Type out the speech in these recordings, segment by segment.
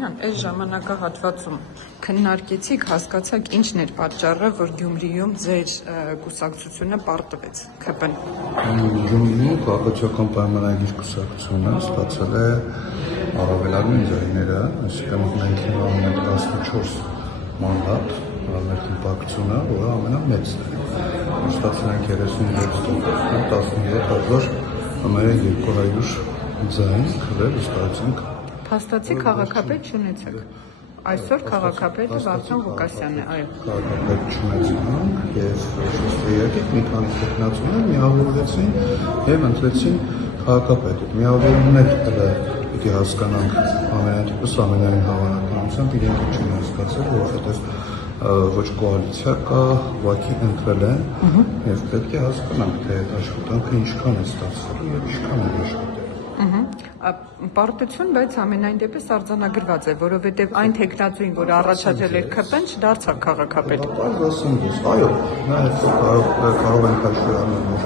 Ալեքսանյան, այս ժամանակահատվածում քննարկեցիք, հասկացաք ինչն էր պատճառը, որ Գյումրիում ձեր կուսակցությունը պարտվեց ՔՊ-ն։ Գյումրիում քաղաքացիական պայմանագիր կուսակցությունը ստացել է առավելագույն ձայները, այսինքն մենք հիմա ունենք 14 մանդատ, մեր խմբակցությունը, որը ամենամեծն է։ Ստացել ենք 33%, 17,200 ձայն, քրել ստացենք։ Փաստացի քաղաքապետ չունեցեք։ Այսօր քաղաքապետը Վարդան Ղուկասյանն է, այո։ Քաղաքապետ չունեցանք եւ եկեք մի քանի տեխնացուներ միավորվեցին եւ ընտրեցին քաղաքապետը։ Միավորումներ պիտի հասկանանք ամենատիպս ամենայն հավանականությամբ իրենք չեն հասկացել, որովհետեւ ոչ կոալիցիա կա, ուղղակի ընտրել են եւ պետք է հասկանանք, թե այդ աշխատանքը ինչքան է ստացվել եւ ինչքան է աշխատել։ Պարտություն, բայց ամենայն դեպս արձանագրված է, որովհետև այն տեխնացուին, որը առաջադրել էր ՔՊ-ն, չդարձավ քաղաքապետ։ Այո, նաև կարող ենք հաշվի առնել, որ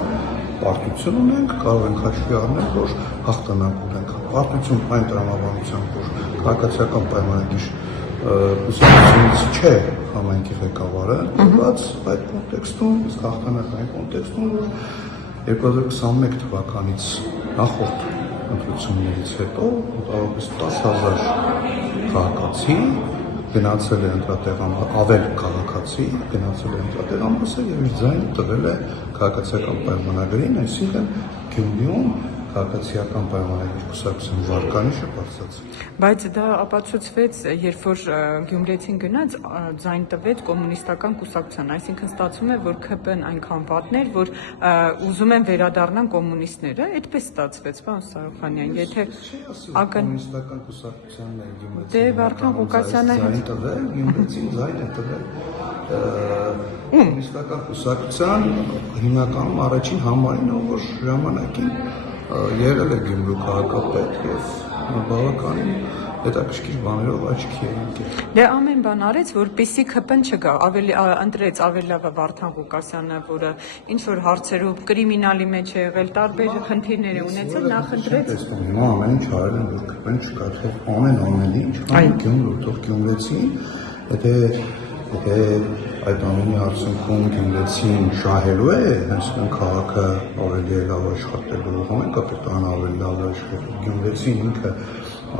պարտություն ունենք, կարող ենք հաշվի առնել, որ հաղթանակ ունենք։ Պարտություն այն տրամաբանությամբ, որ քաղաքացիական պայմանագիր ուսումնությունից չէ համայնքի ղեկավարը, բայց այդ կոնտեքստում, իսկ հաղթանակային կոնտեքստում, որ 2021 թվականից նախորդ ընտրություններից հետո մոտավորապես 10,000 քաղաքացի գնացել է ընտրատեղամասը, ավել քաղաքացի գնացել է ընտրատեղամասը եւ իր ձայնը տվել է քաղաքացիական պայմանագրին, այսինքն Գյումրիում քաղաքացիական պայմանագրի կուսակցության վարկանիշը բարձրացավ։ Բայց դա ապացուցվեց, երբ որ Գյումրեցին գնաց, ձայն տվեց կոմունիստական կուսակցության, այսինքն ստացվում է, որ ՔՊ-ն այնքան վատն էր, որ ուզում են վերադառնան կոմունիստները, այդպես ստացվեց, պարոն Սարոխանյան, եթե կոմունիստական կուսակցությանն է Գյումրեցին։ Դե Վարդան Ղուկասյանը ձայն տվել, Գյումրեցին ձայն է տվել կոմունիստական կուսակցության հիմնականում առաջին համարին, որ ժամանակին եղել է Գյումրու քաղաքապետ եւ բավականին հետաքրքիր բաներով աչքի է ընկել։ Դե ամեն բան արեց, որպեսզի ՔՊ-ն չգա, ընտրեց ավելի լավը Վարդան Ղուկասյանը, որը ինչ որ հարցերով կրիմինալի մեջ է եղել, տարբեր խնդիրներ է ունեցել, նախ ընտրեց։ Հիմա ամեն ինչ արել են, որ ՔՊ-ն չկա, թե ամեն ինչ, Գյումրու, թող Գյումրեցին, եթե այդ ամենի արդյունքում Գյումրեցին շահելու է, այսինքն քաղաքը ավելի լավ աշխատելու, համայնքապետարանը ավելի լավ աշխատելու, Գյումրեցին ինքը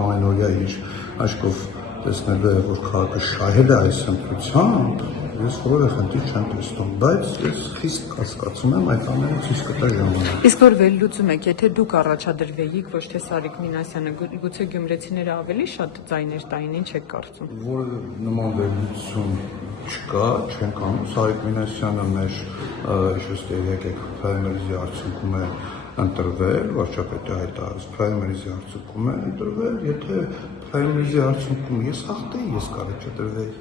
ամենօրյա իր աչքով տեսնելու է, որ քաղաքը շահել է այս ընտրությամբ, ես որևէ խնդիր չեմ տեսնում, բայց ես խիստ կասկածում եմ այդ ամենը ցույց կտա ժամանակ։ Իսկ որ վերլուծում եք, եթե դուք առաջադրվեիք, ոչ թե Սարիկ Մինասյանը, գուցե գյումրեցիները ավելի շատ ձայներ տային, ինչ եք կարծում։ Որևէ նման վերլուծություն չկա, չենք անում, Սարիկ Մինասյանը մեր եկեք պրայմերիզի արդյունքում է ընտրվել, վարչապետի հայտարարած պրայմերիզի արդյունքում է ընտրվել, եթե պրայմերիզի արդյունքում ես հաղթեի, ես կառաջադրվեի։